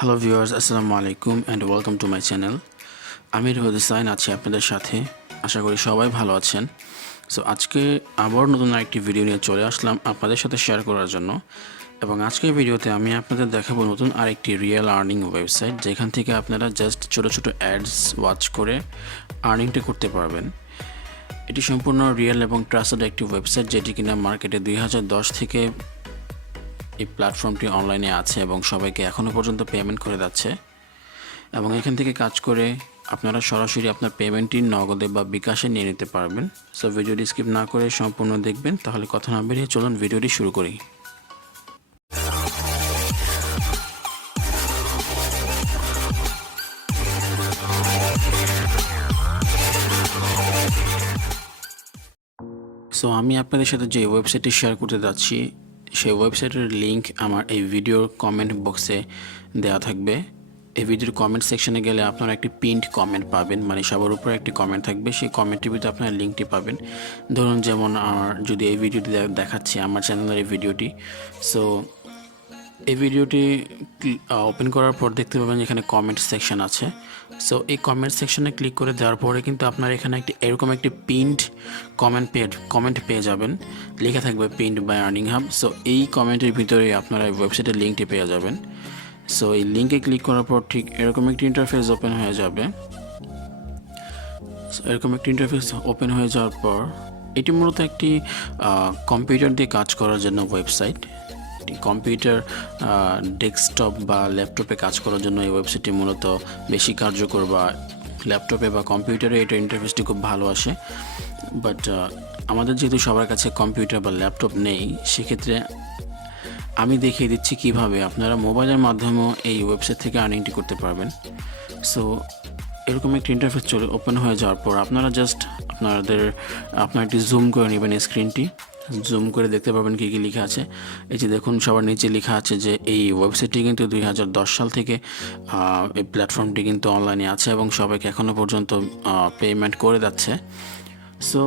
Hello viewers, আসসালামু আলাইকুম and welcome to my channel. আমি রোহিত হুসাইন আছি আপনাদের সাথে। আশা করি সবাই ভালো আছেন। সো আজকে আবার নতুন আরেকটি ভিডিও নিয়ে চলে আসলাম আপনাদের সাথে শেয়ার করার জন্য। এবং আজকের ভিডিওতে আমি আপনাদের দেখাবো নতুন আরেকটি রিয়েল আর্নিং ওয়েবসাইট, যেখান থেকে আপনারা জাস্ট ছোটো ছোটো অ্যাডস ওয়াচ করে আর্নিংটা করতে পারবেন। এটি সম্পূর্ণ রিয়েল এবং ট্রাস্টেড একটি ওয়েবসাইট, যেটি কিনা মার্কেটে 2010 থেকে এই প্ল্যাটফর্মটি অনলাইনে আছে এবং সবাইকে এখনও পর্যন্ত পেমেন্ট করে যাচ্ছে। এবং এখান থেকে কাজ করে আপনারা সরাসরি আপনার পেমেন্টটি নগদে বা বিকাশে নিয়ে নিতে পারবেন। সো ভিডিওটি স্কিপ না করে সম্পূর্ণ দেখবেন। তাহলে কথা না বেরিয়ে চলুন ভিডিওটি শুরু করি। সো আমি আপনাদের সাথে যে ওয়েবসাইটটি শেয়ার করতে যাচ্ছি, সেই ওয়েবসাইটের লিঙ্ক আমার এই ভিডিওর কমেন্ট বক্সে দেওয়া থাকবে। এই ভিডিওর কমেন্ট সেকশনে গেলে আপনারা একটি পিন্ড কমেন্ট পাবেন, মানে সবার উপরে একটি কমেন্ট থাকবে। সেই কমেন্টের ভিতরে আপনারা লিঙ্কটি পাবেন। ধরুন যেমন আমার যদি এই ভিডিওটি দেখাচ্ছি আমার চ্যানেলের এই ভিডিওটি। সো এই ভিডিওটি ওপেন করার পর দেখতে পাবেন এখানে কমেন্ট সেকশন আছে। সো এই কমেন্ট সেকশনে ক্লিক করে দেওয়ার পরে কিন্তু আপনার এখানে এরকম একটি পিন্ড কমেন্ট পেয়ে যাবেন। লেখা থাকবে পিন্ড বাই আর্নিং হাব। সো এই কমেন্টের ভিতরে আপনারা ওয়েবসাইটের লিঙ্কটি পেয়ে যাবেন। সো এই লিঙ্কে ক্লিক করার পর ঠিক এরকম একটি ইন্টারফেস ওপেন হয়ে যাবে। সো এরকম একটি ইন্টারফেস ওপেন হয়ে যাওয়ার পর এটি মূলত একটি কম্পিউটার দিয়ে কাজ করার জন্য ওয়েবসাইট। কম্পিউটার, ডেস্কটপ বা ল্যাপটপে কাজ করার জন্য এই ওয়েবসাইটটি মূলত বেশি কার্যকর, বা ল্যাপটপে বা কম্পিউটারে এটা ইন্টারফেসটি খুব ভালো আসে। বাট আমাদের যেহেতু সবার কাছে কম্পিউটার বা ল্যাপটপ নেই, সেক্ষেত্রে আমি দেখিয়ে দিচ্ছি কিভাবে আপনারা মোবাইলের মাধ্যমেও এই ওয়েবসাইট থেকে আর্নিংটি করতে পারবেন। সো এরকম একটি ইন্টারফেস ওপেন হয়ে যাওয়ার পর আপনারা জাস্ট আপনার একটি জুম করে নেবেন স্ক্রিনটি। জুম করে দেখতে পাবেন কী কী লেখা আছে। এই যে দেখুন, সবার নিচে লেখা আছে যে এই ওয়েবসাইটটি কিন্তু 2010 সাল থেকে এই প্ল্যাটফর্মটি কিন্তু অনলাইনে আছে এবং সবাইকে এখনও পর্যন্ত পেমেন্ট করে যাচ্ছে। সো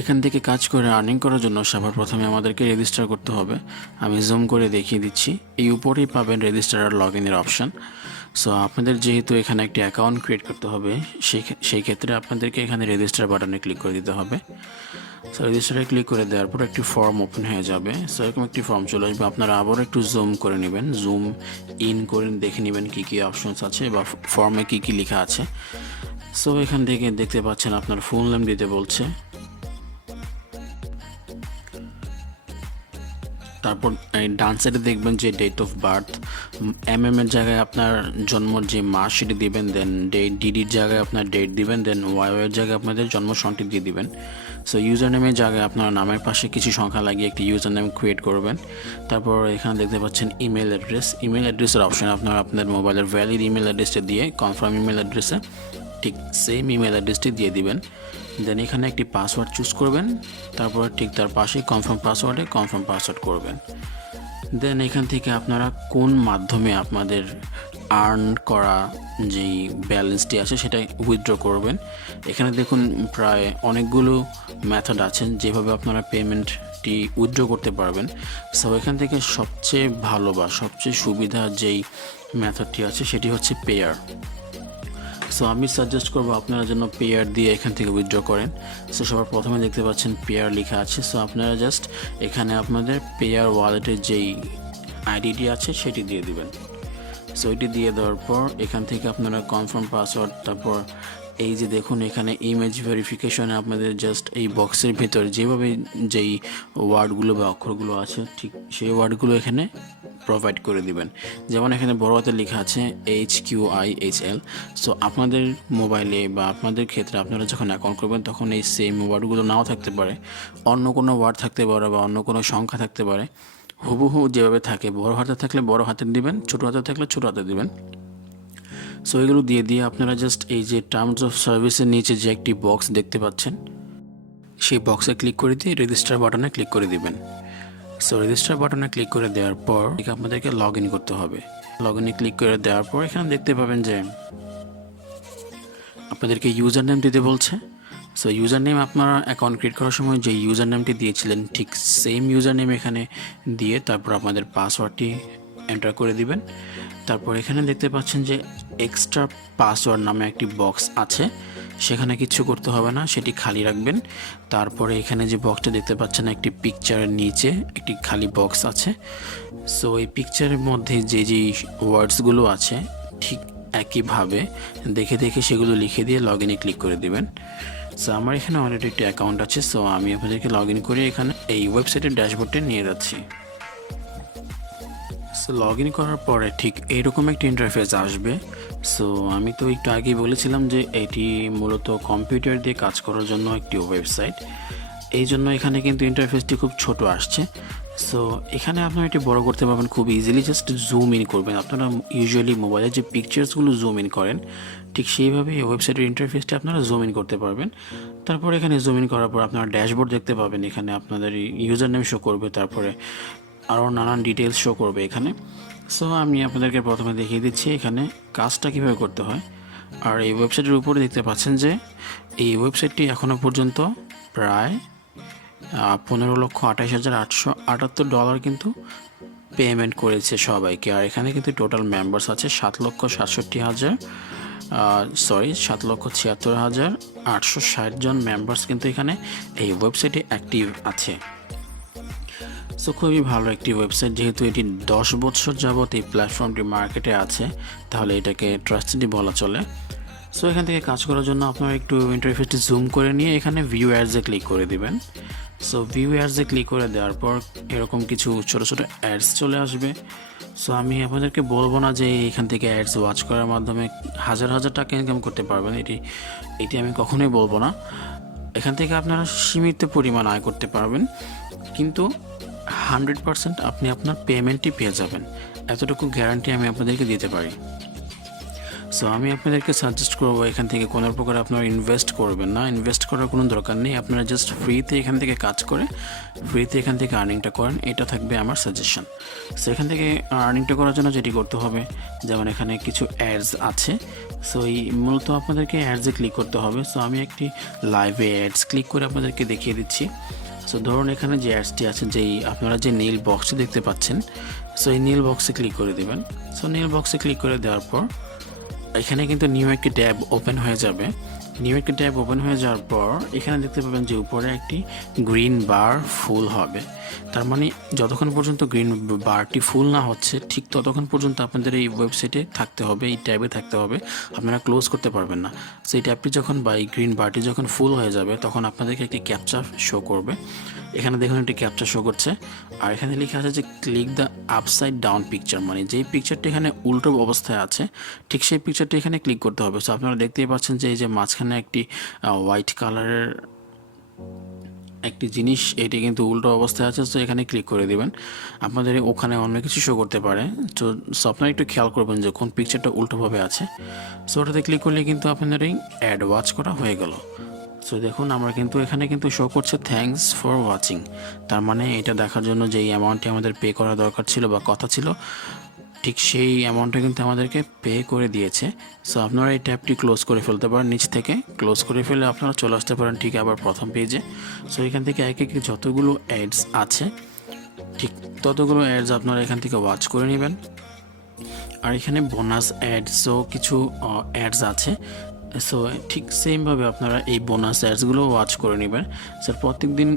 এখান থেকে কাজ করে আর্নিং করার জন্য সবার প্রথমে আমাদেরকে রেজিস্টার করতে হবে। আমি জুম করে দেখিয়ে দিচ্ছি। এই উপরেই পাবেন রেজিস্টার আর লগ ইনের অপশান। সো আপনাদের যেহেতু এখানে একটি অ্যাকাউন্ট ক্রিয়েট করতে হবে, সেই ক্ষেত্রে আপনাদেরকে এখানে রেজিস্টার বাটনে ক্লিক করে দিতে হবে। সো রেজিস্টারে ক্লিক করে দেওয়ার পর একটি ফর্ম ওপেন হয়ে যাবে। সো এরকম একটি ফর্ম চলে আসবে। আপনারা আবার একটু জুম করে নেবেন, জুম ইন করে দেখে নেবেন কী কী অপশনস আছে বা ফর্মে কী কী লেখা আছে। সো এখান থেকে দেখতে পাচ্ছেন আপনার ফুল নেম দিতে বলছে। তারপর ডান সাইডে দেখবেন যে ডেট অফ বার্থ, এর জায়গায় আপনার জন্মর যে মাস সেটি দিবেন, দেন ডিডির জায়গায় আপনার ডেট দিবেন, দেন এর জায়গায় আপনাদের জন্ম সনটি দিয়ে দিবেন। সো ইউজার নেমের জায়গায় আপনার নামের পাশে কিছু সংখ্যা লাগিয়ে একটি ইউজার নেম ক্রিয়েট করবেন। তারপর এখানে দেখতে পাচ্ছেন ইমেল অ্যাড্রেসের অপশন। আপনার মোবাইলের ভ্যালিড ইমেল অ্যাড্রেসটা দিয়ে কনফার্ম ইমেল অ্যাড্রেসে ঠিক সেম ইমেল অ্যাড্রেসটি দিয়ে দিবেন। দেন এখানে একটি পাসওয়ার্ড চুজ করবেন। তারপর ঠিক তার পাশেই কনফার্ম পাসওয়ার্ড করবেন। দেন এখান থেকে আপনারা কোন মাধ্যমে আপনাদের আর্ন করা যেই ব্যালেন্সটি আছে সেটা উইথড্র করবেন। এখানে দেখুন প্রায় অনেকগুলো মেথড আছে যেভাবে আপনারা পেমেন্টটি উইথড্র করতে পারবেন। সো এখান থেকে সবচেয়ে ভালো বা সবচেয়ে সুবিধা যেই মেথডটি আছে সেটি হচ্ছে পেয়ার। সো আমি সাজেস্ট করবো আপনারা যেন পেয়ার দিয়ে এখান থেকে উইথড্র করেন। সো সবার প্রথমে দেখতে পাচ্ছেন পেয়ার লেখা আছে। সো আপনারা জাস্ট এখানে আপনাদের পেয়ার ওয়ালেটের যেই আইডিটি আছে সেটি দিয়ে দিবেন। সো এটি দিয়ে দেওয়ার পর এখান থেকে আপনারা কনফার্ম পাসওয়ার্ড, তারপর এই যে দেখুন এখানে ইমেজ ভেরিফিকেশনে আপনাদের জাস্ট এই বক্সের ভিতর যেভাবে যেই ওয়ার্ডগুলো বা অক্ষরগুলো আছে ঠিক সেই ওয়ার্ডগুলো এখানে প্রোভাইড করে দিবেন। যেমন এখানে বড় হাতে লেখা আছে HQIHL। সো আপনাদের মোবাইলে বা আপনাদের ক্ষেত্রে আপনারা যখন অ্যাকাউন্ট করবেন তখন এই সেম ওয়ার্ডগুলো নাও থাকতে পারে, অন্য কোনো ওয়ার্ড থাকতে পারে বা অন্য কোনো সংখ্যা থাকতে পারে। হুবহু যেভাবে থাকে, বড় হাতে থাকলে বড় হাতের দিবেন, ছোটো হাতে থাকলে ছোটো হাতে দিবেন। সো এগুলো দিয়ে আপনারা জাস্ট এই যে টার্মস অফ সার্ভিসের নিচে যে একটি বক্স দেখতে পাচ্ছেন, সেই বক্সে ক্লিক করে দিয়ে রেজিস্টার বাটনে ক্লিক করে দিবেন। সো রেজিস্টার বাটনে ক্লিক করে দেওয়ার পর আপনাদেরকে লগ ইন করতে হবে। লগ ইনে ক্লিক করে দেওয়ার পর এখানে দেখতে পাবেন যে আপনাদেরকে ইউজার নেম দিতে বলছে। সো ইউজার নেম আপনারা অ্যাকাউন্ট ক্রিয়েট করার সময় যে ইউজার নেমটি দিয়েছিলেন ঠিক সেম ইউজার নেম এখানে দিয়ে তারপর আপনাদের পাসওয়ার্ডটি এন্টার করে দিবেন। তারপর এখানে দেখতে পাচ্ছেন যে এক্সট্রা পাসওয়ার্ড নামে একটি বক্স আছে, সেখানে কিছু করতে হবে না, সেটি খালি রাখবেন। তারপরে এখানে যে বক্সটা দেখতে পাচ্ছেন একটি পিকচারের নিচে একটি খালি বক্স আছে। সো এই পিকচারের মধ্যে যে ওয়ার্ডসগুলো আছে ঠিক একইভাবে দেখে দেখে সেগুলো লিখে দিয়ে লগ ইনে ক্লিক করে দিবেন। সো আমার এখানে অলরেডি একটি অ্যাকাউন্ট আছে, সো আমি আপনাদেরকে লগ ইন করে এখানে এই ওয়েবসাইটের ড্যাশবোর্ডে নিয়ে যাচ্ছি। সো লগ ইন করার পরে ঠিক এইরকম একটা ইন্টারফেস আসবে। সো আমি তো একটু আগেই বলেছিলাম যে এটি মূলত কম্পিউটার দিয়ে কাজ করার জন্য একটি ওয়েবসাইট, এই জন্য এখানে কিন্তু ইন্টারফেসটি খুব ছোট আসছে। সো এখানে আপনারা এটি বড় করতে পারবেন খুব ইজিলি, জাস্ট জুম ইন করবেন। আপনারা ইউজুয়ালি মোবাইলে যে পিকচার্সগুলো জুম ইন করেন ঠিক সেইভাবে এই ওয়েবসাইটের ইন্টারফেসটি আপনারা জুম ইন করতে পারবেন। তারপর এখানে জুম ইন করার পর আপনারা ড্যাশবোর্ড দেখতে পাবেন, এখানে আপনাদের ইউজার নেম শো করবে, তারপরে আরও নানান ডিটেলস শো করবে এখানে। সো আমি আপনাদেরকে প্রথমে দেখিয়ে দিচ্ছি এখানে কাজটা কীভাবে করতে হয়। আর এই ওয়েবসাইটের উপরে দেখতে পাচ্ছেন যে এই ওয়েবসাইটটি এখনও পর্যন্ত প্রায় $15,28,878 কিন্তু পেমেন্ট করেছে সবাইকে। আর এখানে কিন্তু টোটাল মেম্বার্স আছে 7,76,860 জন মেম্বার্স কিন্তু এখানে এই ওয়েবসাইটে অ্যাক্টিভ আছে। সো খুবই ভালো একটি ওয়েবসাইট, যেহেতু এটি 10 বছর যাবত এই প্ল্যাটফর্মটি মার্কেটে আছে, তাহলে এটাকে ট্রাস্টেডই বলা চলে। সো এখান থেকে কাজ করার জন্য আপনারা একটু ইন্টারফেসটি জুম করে নিয়ে এখানে ভিউ অ্যাডসে ক্লিক করে দিবেন। সো ভিউ অ্যাডসে ক্লিক করে দেওয়ার পর এরকম কিছু ছোটো ছোটো অ্যাডস চলে আসবে। সো আমি আপনাদেরকে বলবো না যে এখান থেকে অ্যাডস ওয়াচ করার মাধ্যমে হাজার হাজার টাকা ইনকাম করতে পারবেন, এটি আমি কখনোই বলবো না। এখান থেকে আপনারা সীমিত পরিমাণ আয় করতে পারবেন, কিন্তু 100% আপনি আপনার পেমেন্টটি পেয়ে যাবেন, এতটুকু গ্যারান্টি আমি আপনাদেরকে দিতে পারি। সো আমি আপনাদেরকে সাজেস্ট করবো এখান থেকে কোনো প্রকার আপনারা ইনভেস্ট করবেন না, ইনভেস্ট করার কোনো দরকার নেই। আপনারা জাস্ট ফ্রিতে এখান থেকে কাজ করে ফ্রিতে এখান থেকে আর্নিংটা করেন, এটা থাকবে আমার সাজেশন। সো এখান থেকে আর্নিংটা করার জন্য যেটি করতে হবে, যেমন এখানে কিছু অ্যাডস আছে, সো এই মূলত আপনাদেরকে অ্যাডসে ক্লিক করতে হবে। সো আমি একটি লাইভে অ্যাডস ক্লিক করে আপনাদেরকে দেখিয়ে দিচ্ছি। সো ধরুন এখানে যে অ্যাডসটি আছে, আপনারা যে নীল বক্সটি দেখতে পাচ্ছেন, সো এই নীল বক্সে ক্লিক করে দেবেন। সো নীল বক্সে ক্লিক করে দেওয়ার পর এখানে কিন্তু নিউ একটি ট্যাব ওপেন হয়ে যাবে। নিউ একটি ট্যাব ওপেন হয়ে যাওয়ার পর এখানে দেখতে পাবেন যে উপরে একটি গ্রিন বার ফুল হবে। তার মানে যতক্ষণ পর্যন্ত গ্রিন বারটি ফুল না হচ্ছে ঠিক ততক্ষণ পর্যন্ত আপনাদের এই ওয়েবসাইটে থাকতে হবে, এই ট্যাবে থাকতে হবে, আপনারা ক্লোজ করতে পারবেন না। সেই ট্যাবটি যখন বা এই গ্রিন বারটি যখন ফুল হয়ে যাবে তখন আপনাদেরকে একটি ক্যাপচা শো করবে। এখানে দেখুন একটি ক্যাপচা শো করছে, আর এখানে লেখা আছে যে click the upside down picture, মানে যেই পিকচারটি এখানে উল্টো অবস্থায় আছে ঠিক সেই পিকচারটি এখানে ক্লিক করতে হবে। সো আপনারা দেখতেই পাচ্ছেন যে এই যে মাঝখানে একটি হোয়াইট কালারের একটি জিনিস, এটি কিন্তু উল্টো অবস্থায় আছে। সো এখানে ক্লিক করে দিবেন, আপনাদের ওখানে অন্য কিছু শো করতে পারে। সো আপনারা একটু খেয়াল করবেন যে কোন পিকচারটা উল্টোভাবে আছে। সো ওটাতে ক্লিক করলে কিন্তু আপনাদের এই অ্যাড ওয়াচ করা হয়ে গেল। সো দেখুন আমরা কিন্তু এখানে কিন্তু শো করছে থ্যাঙ্কস ফর ওয়াচিং, তার মানে এটা দেখার জন্য যেই অ্যামাউন্টটি আমাদের পে করা দরকার ছিল বা কথা ছিল ঠিক সেই অ্যামাউন্টটা কিন্তু আমাদেরকে পে করে দিয়েছে। সো আপনারা এই ট্যাবটি ক্লোজ করে ফেলতে পারেন, নিচ থেকে ক্লোজ করে ফেলে আপনারা চলে আসতে পারেন ঠিক আবার প্রথম পেজে। সো এখান থেকে এক এক যতগুলো অ্যাডস আছে ঠিক ততগুলো অ্যাডস আপনারা এখান থেকে ওয়াচ করে নেবেন। আর এখানে বোনাস অ্যাডসও কিছু অ্যাডস আছে, সো ঠিক সেমভাবে আপনারা এই বোনাস অ্যাডসগুলো ওয়াচ করে নেবেন। স্যার প্রত্যেক দিন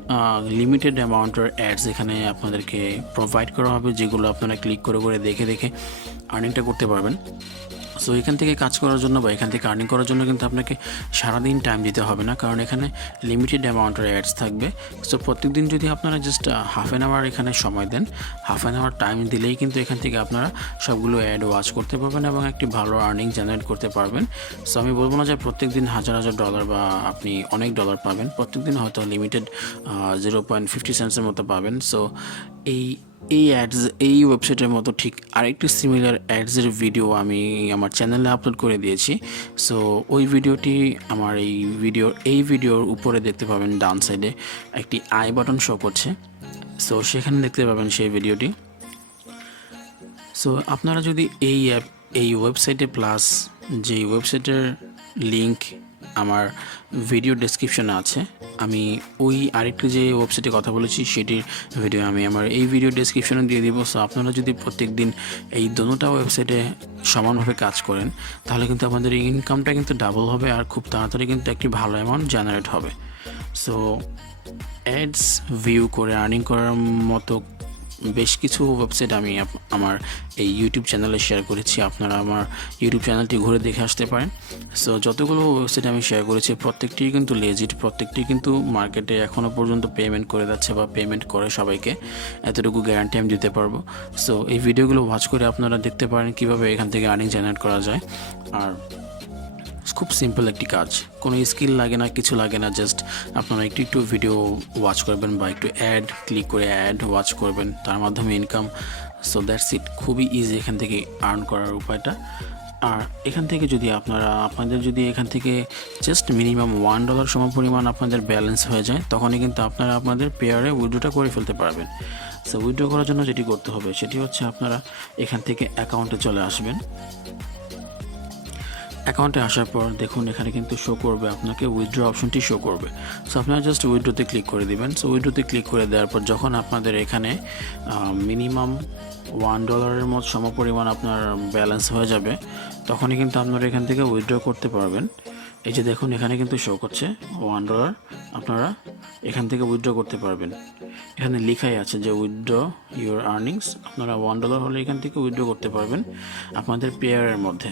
লিমিটেড অ্যামাউন্টের অ্যাডস এখানে আপনাদেরকে প্রোভাইড করা হবে, যেগুলো আপনারা ক্লিক করে করে দেখে দেখে আর্নিংটা করতে পারবেন। সো এখান থেকে কাজ করার জন্য বা এখান থেকে আর্নিং করার জন্য কিন্তু আপনাকে সারাদিন টাইম দিতে হবে না, কারণ এখানে লিমিটেড অ্যামাউন্টের অ্যাডস থাকবে। সো প্রত্যেক দিন যদি আপনারা জাস্ট হাফ অ্যান আওয়ার এখানে সময় দেন, হাফ অ্যান আওয়ার টাইম দিলেই কিন্তু এখান থেকে আপনারা সবগুলো অ্যাড ওয়াচ করতে পারবেন এবং একটি ভালো আর্নিং জেনারেট করতে পারবেন। সো আমি বলবো না যে প্রত্যেক দিন হাজার হাজার ডলার বা আপনি অনেক ডলার পাবেন, প্রত্যেক দিন হয়তো লিমিটেড 0.50 সেন্টসের মতো পাবেন। সো এই অ্যাডস এই ওয়েবসাইটের মতো ঠিক আরেকটি সিমিলার অ্যাডসের ভিডিও আমি আমার চ্যানেলে আপলোড করে দিয়েছি। সো ওই ভিডিওটি আমার এই ভিডিওর উপরে দেখতে পাবেন ডান সাইডে একটি আই বাটন শো করছে। সো সেখানে দেখতে পাবেন সেই ভিডিওটি। সো আপনারা যদি এই ওয়েবসাইটে প্লাস যে ওয়েবসাইটের লিঙ্ক আমার ভিডিও ডেসক্রিপশনে আছে। আমি ওই আরেকটি যে ওয়েবসাইটে কথা বলেছি সেটির ভিডিও আমি আমার এই ভিডিও ডেসক্রিপশনে দিয়ে দিব। সো আপনারা যদি প্রত্যেক দিন এই দোনোটা ওয়েবসাইটে সমানভাবে কাজ করেন তাহলে কিন্তু আপনাদের ইনকামটা কিন্তু ডাবল হবে আর খুব তাড়াতাড়ি কিন্তু একটি ভালো অ্যামাউন্ট জেনারেট হবে। সো অ্যাডস ভিউ করে আর্নিং করার মতো বেশ কিছু ওয়েবসাইট আমি আমার এই ইউটিউব চ্যানেলে শেয়ার করেছি। আপনারা আমার ইউটিউব চ্যানেলটি ঘুরে দেখে আসতে পারেন। সো যতগুলো ওয়েবসাইট আমি শেয়ার করেছি প্রত্যেকটি কিন্তু লেজিট, প্রত্যেকটি কিন্তু মার্কেটে এখনও পর্যন্ত পেমেন্ট করে যাচ্ছে বা পেমেন্ট করে সবাইকে, এতটুকু গ্যারান্টি আমি দিতে পারবো। সো এই ভিডিওগুলো ওয়াচ করে আপনারা দেখতে পারেন কীভাবে এখান থেকে আর্নিং জেনারেট করা যায়। আর খুব সিম্পল একটি কাজ, কোনো স্কিল লাগে না, কিছু লাগে না, জাস্ট আপনারা একটু ভিডিও ওয়াচ করবেন বা একটু অ্যাড ক্লিক করে অ্যাড ওয়াচ করবেন, তার মাধ্যমে ইনকাম। সো দ্যাটস ইট, খুবই ইজি এখান থেকে আর্ন করার উপায়টা। আর এখান থেকে যদি আপনাদের যদি এখান থেকে জাস্ট মিনিমাম $1 সমপরিমাণ আপনাদের ব্যালেন্স হয়ে যায় তখনই কিন্তু আপনারা আপনাদের পেয়ারে উইথড্রটা করে ফেলতে পারবেন। সো উইথড্র করার জন্য যেটি করতে হবে সেটি হচ্ছে আপনারা এখান থেকে অ্যাকাউন্টে চলে আসবেন। অ্যাকাউন্টে আসার পর দেখুন এখানে কিন্তু শো করবে আপনাকে উইথড্র অপশনটি শো করবে। সো আপনারা জাস্ট উইথড্রোতে ক্লিক করে দিবেন। সো উইথড্রোতে ক্লিক করে দেওয়ার পর যখন আপনাদের এখানে মিনিমাম $1 মতো সমপরিমাণ আপনার ব্যালেন্স হয়ে যাবে তখনই কিন্তু আপনারা এখান থেকে উইথড্র করতে পারবেন। এই যে দেখুন এখানে কিন্তু শো করছে $1, আপনারা এখান থেকে উইথড্র করতে পারবেন। এখানে লেখাই আছে যে উইথড্র ইউর আর্নিংস, আপনারা $1 হলে এখান থেকে উইথড্র করতে পারবেন আপনাদের পেয়ারের মধ্যে।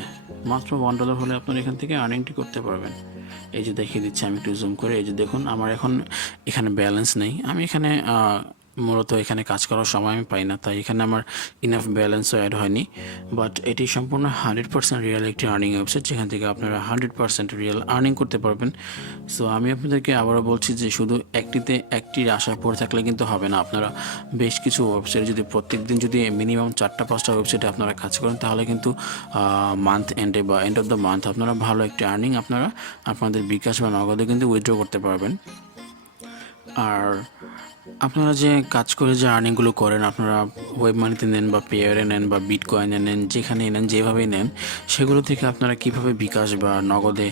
মাত্র $1 হলে আপনারা এখান থেকে আর্নিংটি করতে পারবেন। এই যে দেখিয়ে দিচ্ছি আমি একটু জুম করে। এই যে দেখুন আমার এখন এখানে ব্যালেন্স নেই, আমি এখানে মূলত এখানে কাজ করার সময় আমি পাই না, তাই এখানে আমার ইনাফ ব্যালেন্সও অ্যাড হয়নি। বাট এটি সম্পূর্ণ 100% রিয়েল একটি আর্নিং ওয়েবসাইট যেখান থেকে আপনারা 100% রিয়েল আর্নিং করতে পারবেন। সো আমি আপনাদেরকে আবারও বলছি যে শুধু একটির আশায় পড়ে থাকলে কিন্তু হবে না। আপনারা বেশ কিছু ওয়েবসাইট যদি প্রত্যেক দিন যদি মিনিমাম 4-5টা ওয়েবসাইটে আপনারা কাজ করেন তাহলে কিন্তু মান্থ এন্ডে বা এন্ড অফ দ্য মান্থ আপনারা ভালো একটি আর্নিং আপনারা আপনাদের বিকাশ বা নগদে কিন্তু উইথড্র করতে পারবেন। আর আপনারা যে কাজ করে যে আর্নিংগুলো করেন, আপনারা ওয়েব মানিতে নেন বা পেয়ারে নেন বা বিটকয়েনে নেন, যেখানেই নেন যেভাবেই নেন, সেগুলো থেকে আপনারা কীভাবে বিকাশ বা নগদে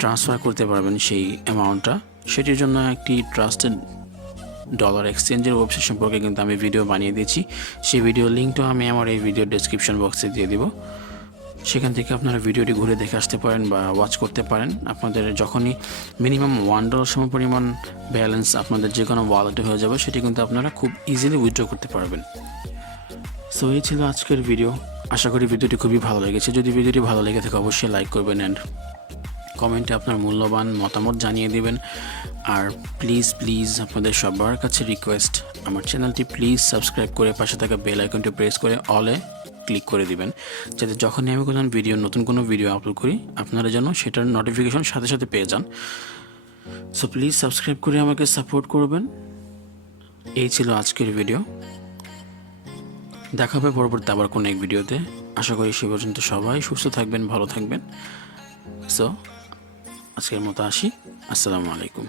ট্রান্সফার করতে পারবেন সেই অ্যামাউন্টটা, সেটির জন্য একটি ট্রাস্টেড ডলার এক্সচেঞ্জের ওয়েবসাইট সম্পর্কে কিন্তু আমি ভিডিও বানিয়ে দিয়েছি। সেই ভিডিও লিঙ্কটাও আমি আমার এই ভিডিও ডেসক্রিপশন বক্সে দিয়ে দিব। সেখান থেকে আপনারা ভিডিওটি ঘুরে দেখে আসতে পারেন বা ওয়াচ করতে পারেন। আপনাদের যখনই মিনিমাম $1 সমপরিমাণ ব্যালেন্স আপনাদের যে কোনো ওয়ালেটে হয়ে যাবে সেটি কিন্তু আপনারা খুব ইজিলি উইথড্র করতে পারবেন। সো এই ছিল আজকের ভিডিও। আশা করি ভিডিওটি খুবই ভালো লেগেছে। যদি ভিডিওটি ভালো লেগে থাকে অবশ্যই লাইক করবেন অ্যান্ড কমেন্টে আপনার মূল্যবান মতামত জানিয়ে দেবেন। আর প্লিজ আপনাদের সবার কাছে রিকোয়েস্ট, আমার চ্যানেলটি প্লিজ সাবস্ক্রাইব করে পাশে থাকা বেল আইকনটি প্রেস করে অলে ক্লিক করে দিবেন, যাতে যখনই আমি নতুন কোনো ভিডিও আপলোড করি আপনারা যেন সেটার নোটিফিকেশন সাথে সাথে পেয়ে যান। সো প্লিজ সাবস্ক্রাইব করে আমাকে সাপোর্ট করবেন। এই ছিল আজকের ভিডিও, দেখা হবে পরবর্তী আবার কোনো এক ভিডিওতে। আশা করি সে পর্যন্ত সবাই সুস্থ থাকবেন, ভালো থাকবেন। সো আজকের মতো আসি, আসসালামু আলাইকুম।